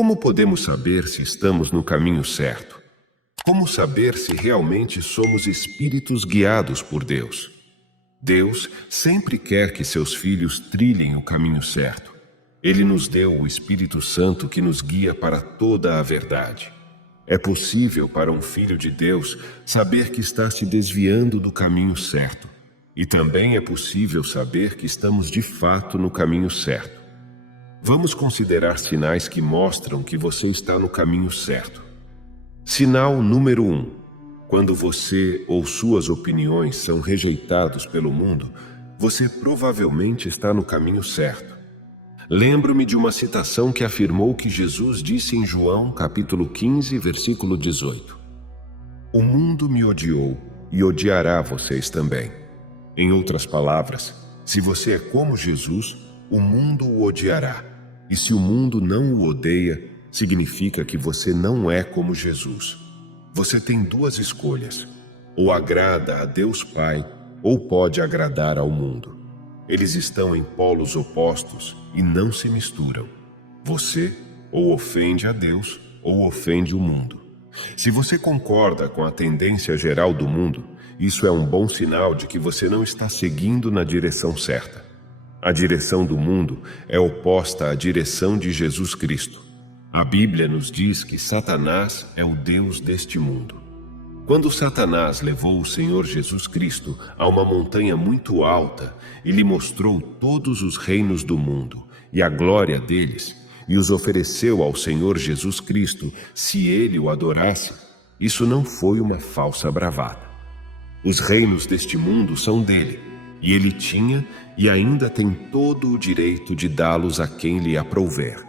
Como podemos saber se estamos no caminho certo? Como saber se realmente somos espíritos guiados por Deus? Deus sempre quer que seus filhos trilhem o caminho certo. Ele nos deu o Espírito Santo que nos guia para toda a verdade. É possível para um filho de Deus saber que está se desviando do caminho certo. E também é possível saber que estamos de fato no caminho certo. Vamos considerar sinais que mostram que você está no caminho certo. Sinal número 1. Quando você ou suas opiniões são rejeitados pelo mundo, você provavelmente está no caminho certo. Lembro-me de uma citação que afirmou que Jesus disse em João, capítulo 15, versículo 18. O mundo me odiou e odiará vocês também. Em outras palavras, se você é como Jesus, o mundo o odiará. E se o mundo não o odeia, significa que você não é como Jesus. Você tem duas escolhas. Ou agrada a Deus Pai, ou pode agradar ao mundo. Eles estão em polos opostos e não se misturam. Você ou ofende a Deus ou ofende o mundo. Se você concorda com a tendência geral do mundo, isso é um bom sinal de que você não está seguindo na direção certa. A direção do mundo é oposta à direção de Jesus Cristo. A Bíblia nos diz que Satanás é o Deus deste mundo. Quando Satanás levou o Senhor Jesus Cristo a uma montanha muito alta e lhe mostrou todos os reinos do mundo e a glória deles, e os ofereceu ao Senhor Jesus Cristo se ele o adorasse, isso não foi uma falsa bravata. Os reinos deste mundo são dele, e ele tinha e ainda tem todo o direito de dá-los a quem lhe aprouver.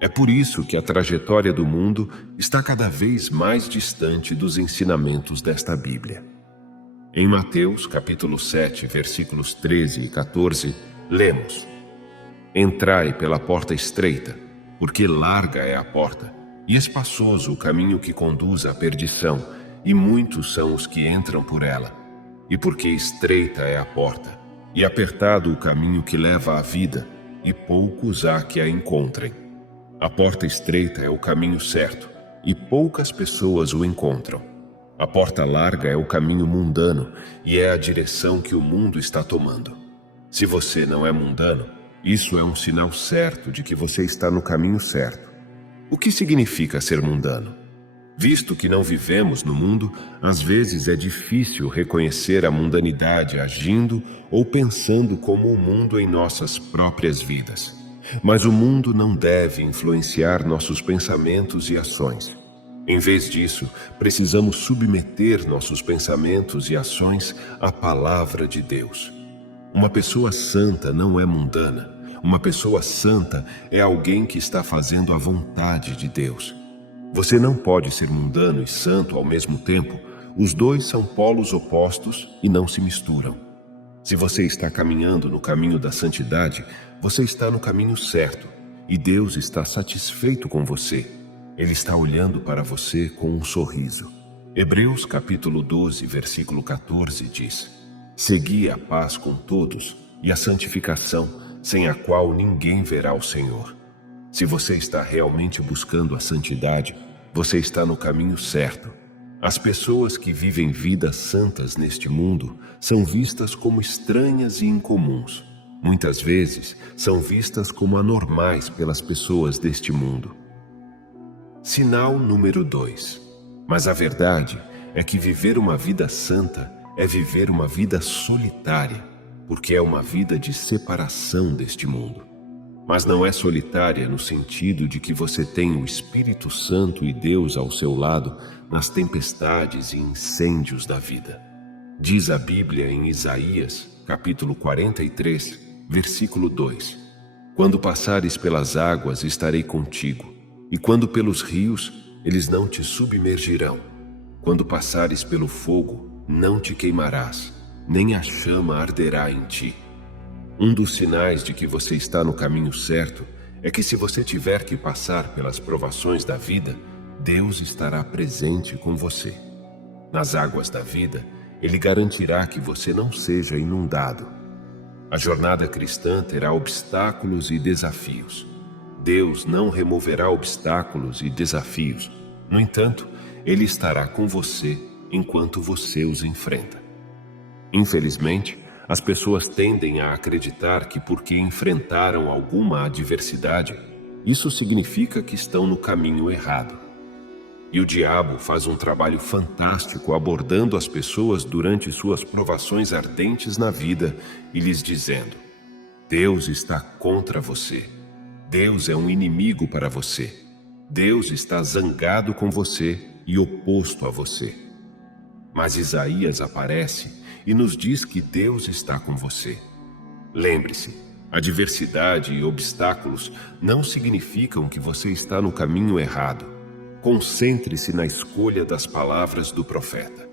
É por isso que a trajetória do mundo está cada vez mais distante dos ensinamentos desta Bíblia. Em Mateus, capítulo 7, versículos 13 e 14, lemos: Entrai pela porta estreita, porque larga é a porta, e espaçoso o caminho que conduz à perdição, e muitos são os que entram por ela. E porque estreita é a porta, e apertado o caminho que leva à vida, e poucos há que a encontrem. A porta estreita é o caminho certo, e poucas pessoas o encontram. A porta larga é o caminho mundano, e é a direção que o mundo está tomando. Se você não é mundano, isso é um sinal certo de que você está no caminho certo. O que significa ser mundano? Visto que não vivemos no mundo, às vezes é difícil reconhecer a mundanidade agindo ou pensando como o mundo em nossas próprias vidas. Mas o mundo não deve influenciar nossos pensamentos e ações. Em vez disso, precisamos submeter nossos pensamentos e ações à palavra de Deus. Uma pessoa santa não é mundana. Uma pessoa santa é alguém que está fazendo a vontade de Deus. Você não pode ser mundano e santo ao mesmo tempo. Os dois são polos opostos e não se misturam. Se você está caminhando no caminho da santidade, você está no caminho certo e Deus está satisfeito com você. Ele está olhando para você com um sorriso. Hebreus capítulo 12, versículo 14 diz: Segui a paz com todos e a santificação, sem a qual ninguém verá o Senhor. Se você está realmente buscando a santidade, você está no caminho certo. As pessoas que vivem vidas santas neste mundo são vistas como estranhas e incomuns. Muitas vezes são vistas como anormais pelas pessoas deste mundo. Sinal número 2. Mas a verdade é que viver uma vida santa é viver uma vida solitária, porque é uma vida de separação deste mundo. Mas não é solitária no sentido de que você tem o Espírito Santo e Deus ao seu lado nas tempestades e incêndios da vida. Diz a Bíblia em Isaías, capítulo 43, versículo 2: Quando passares pelas águas, estarei contigo, e quando pelos rios, eles não te submergirão. Quando passares pelo fogo, não te queimarás, nem a chama arderá em ti. Um dos sinais de que você está no caminho certo é que se você tiver que passar pelas provações da vida, Deus estará presente com você. Nas águas da vida, Ele garantirá que você não seja inundado. A jornada cristã terá obstáculos e desafios. Deus não removerá obstáculos e desafios. No entanto, Ele estará com você enquanto você os enfrenta. Infelizmente, as pessoas tendem a acreditar que porque enfrentaram alguma adversidade, isso significa que estão no caminho errado. E o diabo faz um trabalho fantástico abordando as pessoas durante suas provações ardentes na vida e lhes dizendo: Deus está contra você. Deus é um inimigo para você. Deus está zangado com você e oposto a você. Mas Isaías aparece e nos diz que Deus está com você. Lembre-se, adversidade e obstáculos não significam que você está no caminho errado. Concentre-se na escolha das palavras do profeta.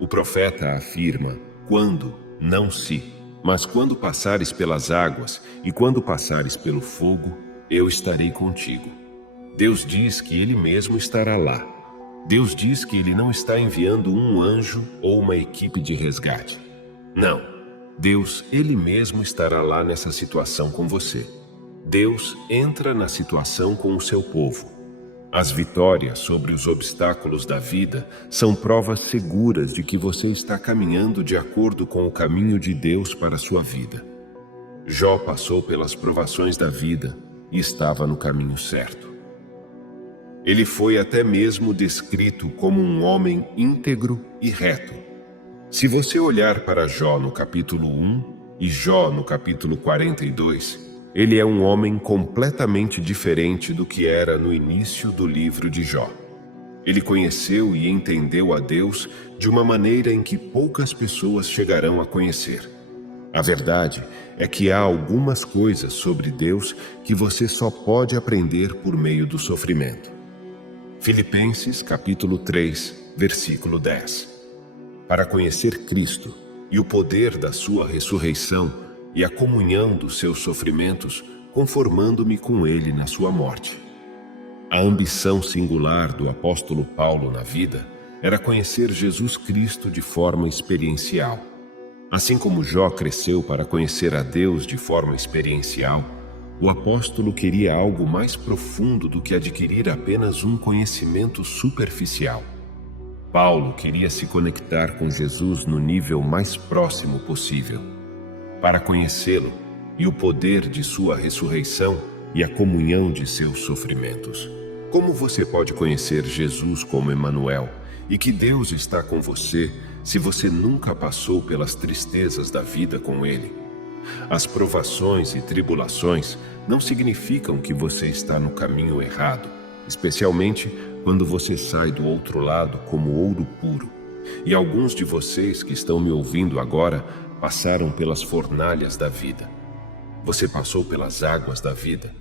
O profeta afirma: quando, não se, mas quando passares pelas águas e quando passares pelo fogo, eu estarei contigo. Deus diz que Ele mesmo estará lá. Deus diz que Ele não está enviando um anjo ou uma equipe de resgate. Não, Deus, Ele mesmo estará lá nessa situação com você. Deus entra na situação com o seu povo. As vitórias sobre os obstáculos da vida são provas seguras de que você está caminhando de acordo com o caminho de Deus para a sua vida. Jó passou pelas provações da vida e estava no caminho certo. Ele foi até mesmo descrito como um homem íntegro e reto. Se você olhar para Jó no capítulo 1 e Jó no capítulo 42, ele é um homem completamente diferente do que era no início do livro de Jó. Ele conheceu e entendeu a Deus de uma maneira em que poucas pessoas chegarão a conhecer. A verdade é que há algumas coisas sobre Deus que você só pode aprender por meio do sofrimento. Filipenses capítulo 3, versículo 10. Para conhecer Cristo e o poder da sua ressurreição e a comunhão dos seus sofrimentos, conformando-me com ele na sua morte. A ambição singular do apóstolo Paulo na vida era conhecer Jesus Cristo de forma experiencial. Assim como Jó cresceu para conhecer a Deus de forma experiencial, o apóstolo queria algo mais profundo do que adquirir apenas um conhecimento superficial. Paulo queria se conectar com Jesus no nível mais próximo possível, para conhecê-lo e o poder de sua ressurreição e a comunhão de seus sofrimentos. Como você pode conhecer Jesus como Emanuel e que Deus está com você se você nunca passou pelas tristezas da vida com Ele? As provações e tribulações não significam que você está no caminho errado, especialmente quando você sai do outro lado como ouro puro. E alguns de vocês que estão me ouvindo agora passaram pelas fornalhas da vida. Você passou pelas águas da vida.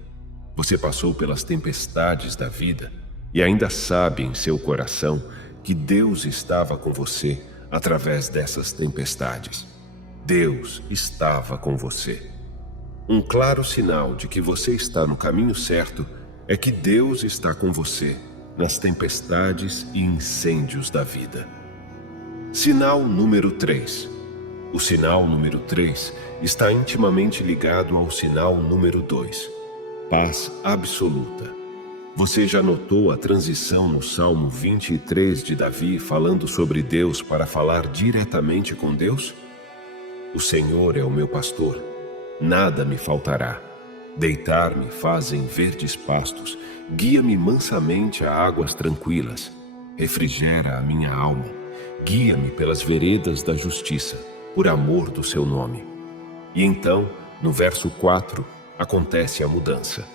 Você passou pelas tempestades da vida e ainda sabe em seu coração que Deus estava com você através dessas tempestades. Deus estava com você. Um claro sinal de que você está no caminho certo é que Deus está com você nas tempestades e incêndios da vida. Sinal número 3. O sinal número 3 está intimamente ligado ao sinal número 2. Paz absoluta. Você já notou a transição no Salmo 23 de Davi falando sobre Deus para falar diretamente com Deus? O Senhor é o meu pastor, nada me faltará. Deitar-me faz em verdes pastos, guia-me mansamente a águas tranquilas. Refrigera a minha alma, guia-me pelas veredas da justiça, por amor do seu nome. E então, no verso 4, acontece a mudança.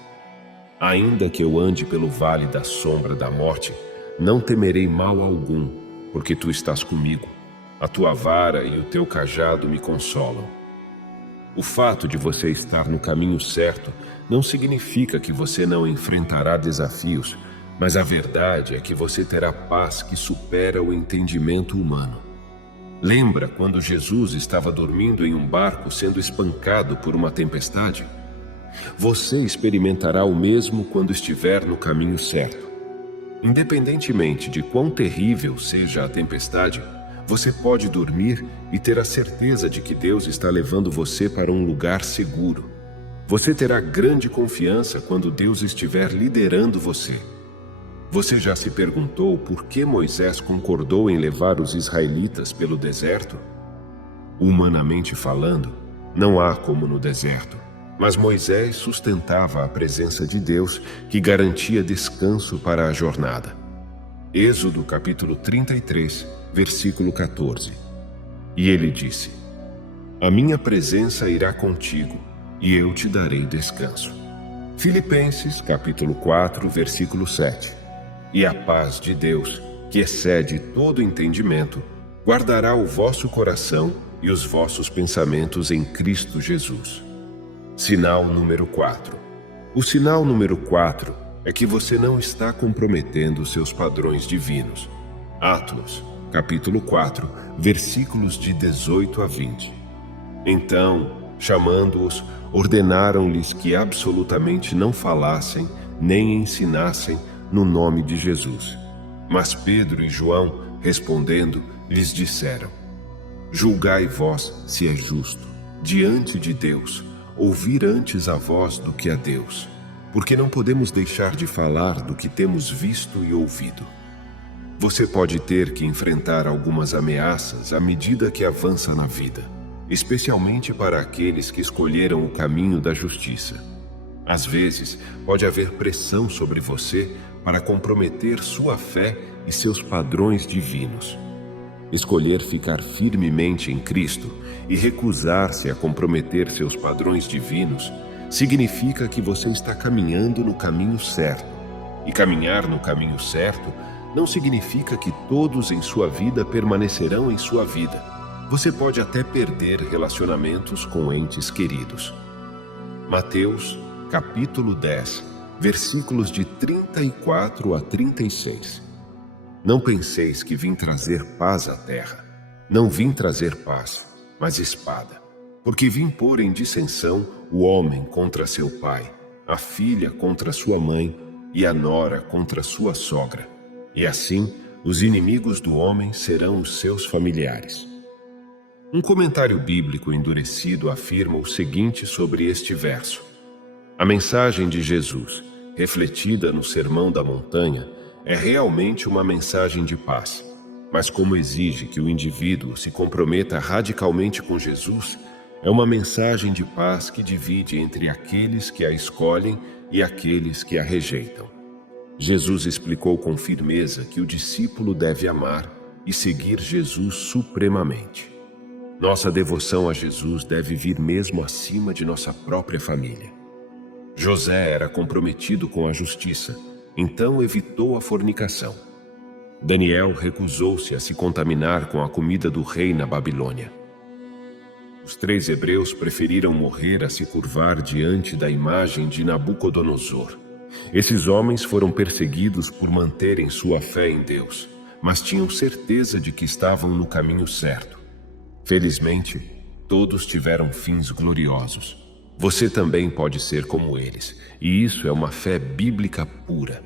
Ainda que eu ande pelo vale da sombra da morte, não temerei mal algum, porque tu estás comigo. A tua vara e o teu cajado me consolam. O fato de você estar no caminho certo não significa que você não enfrentará desafios, mas a verdade é que você terá paz que supera o entendimento humano. Lembra quando Jesus estava dormindo em um barco sendo espancado por uma tempestade? Você experimentará o mesmo quando estiver no caminho certo. Independentemente de quão terrível seja a tempestade, você pode dormir e ter a certeza de que Deus está levando você para um lugar seguro. Você terá grande confiança quando Deus estiver liderando você. Você já se perguntou por que Moisés concordou em levar os israelitas pelo deserto? Humanamente falando, não há como no deserto, mas Moisés sustentava a presença de Deus que garantia descanso para a jornada. Êxodo capítulo 33, versículo 14. E ele disse: A minha presença irá contigo, e eu te darei descanso. Filipenses capítulo 4, versículo 7. E a paz de Deus, que excede todo entendimento, guardará o vosso coração e os vossos pensamentos em Cristo Jesus. Sinal número 4. O sinal número 4 é que você não está comprometendo seus padrões divinos. Atos, capítulo 4, versículos de 18 a 20. Então, chamando-os, ordenaram-lhes que absolutamente não falassem nem ensinassem no nome de Jesus. Mas Pedro e João, respondendo, lhes disseram: Julgai vós se é justo, diante de Deus, ouvir antes a vós do que a Deus, porque não podemos deixar de falar do que temos visto e ouvido. Você pode ter que enfrentar algumas ameaças à medida que avança na vida, especialmente para aqueles que escolheram o caminho da justiça. Às vezes, pode haver pressão sobre você para comprometer sua fé e seus padrões divinos. Escolher ficar firmemente em Cristo e recusar-se a comprometer seus padrões divinos significa que você está caminhando no caminho certo. E caminhar no caminho certo não significa que todos em sua vida permanecerão em sua vida. Você pode até perder relacionamentos com entes queridos. Mateus, capítulo 10, versículos de 34 a 36. Não penseis que vim trazer paz à terra. Não vim trazer paz, mas espada. Porque vim pôr em dissensão o homem contra seu pai, a filha contra sua mãe e a nora contra sua sogra. E assim, os inimigos do homem serão os seus familiares. Um comentário bíblico endurecido afirma o seguinte sobre este verso: a mensagem de Jesus, refletida no Sermão da Montanha, é realmente uma mensagem de paz, mas como exige que o indivíduo se comprometa radicalmente com Jesus, é uma mensagem de paz que divide entre aqueles que a escolhem e aqueles que a rejeitam. Jesus explicou com firmeza que o discípulo deve amar e seguir Jesus supremamente. Nossa devoção a Jesus deve vir mesmo acima de nossa própria família. José era comprometido com a justiça, então evitou a fornicação. Daniel recusou-se a se contaminar com a comida do rei na Babilônia. Os 3 hebreus preferiram morrer a se curvar diante da imagem de Nabucodonosor. Esses homens foram perseguidos por manterem sua fé em Deus, mas tinham certeza de que estavam no caminho certo. Felizmente, todos tiveram fins gloriosos. Você também pode ser como eles, e isso é uma fé bíblica pura.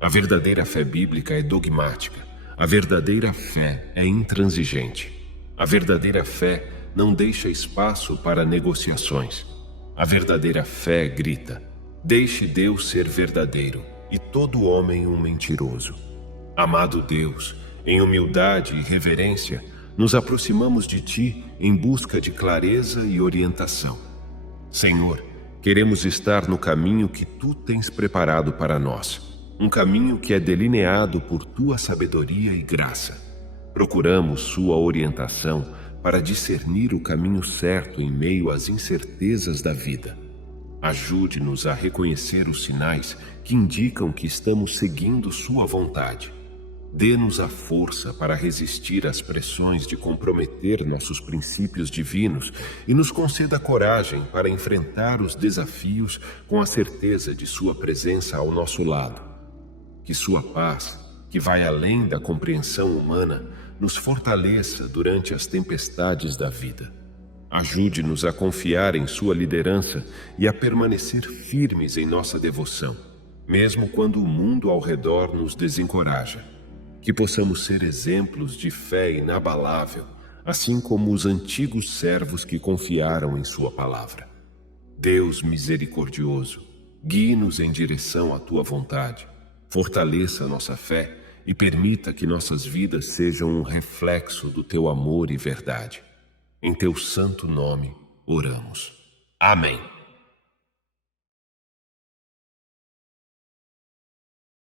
A verdadeira fé bíblica é dogmática. A verdadeira fé é intransigente. A verdadeira fé não deixa espaço para negociações. A verdadeira fé grita: deixe Deus ser verdadeiro e todo homem um mentiroso. Amado Deus, em humildade e reverência, nos aproximamos de Ti em busca de clareza e orientação. Senhor, queremos estar no caminho que Tu tens preparado para nós, um caminho que é delineado por Tua sabedoria e graça. Procuramos Sua orientação para discernir o caminho certo em meio às incertezas da vida. Ajude-nos a reconhecer os sinais que indicam que estamos seguindo Sua vontade. Dê-nos a força para resistir às pressões de comprometer nossos princípios divinos e nos conceda coragem para enfrentar os desafios com a certeza de Sua presença ao nosso lado. Que Sua paz, que vai além da compreensão humana, nos fortaleça durante as tempestades da vida. Ajude-nos a confiar em Sua liderança e a permanecer firmes em nossa devoção, mesmo quando o mundo ao redor nos desencoraja. Que possamos ser exemplos de fé inabalável, assim como os antigos servos que confiaram em Sua palavra. Deus misericordioso, guie-nos em direção à tua vontade, fortaleça a nossa fé e permita que nossas vidas sejam um reflexo do teu amor e verdade. Em teu santo nome, oramos. Amém.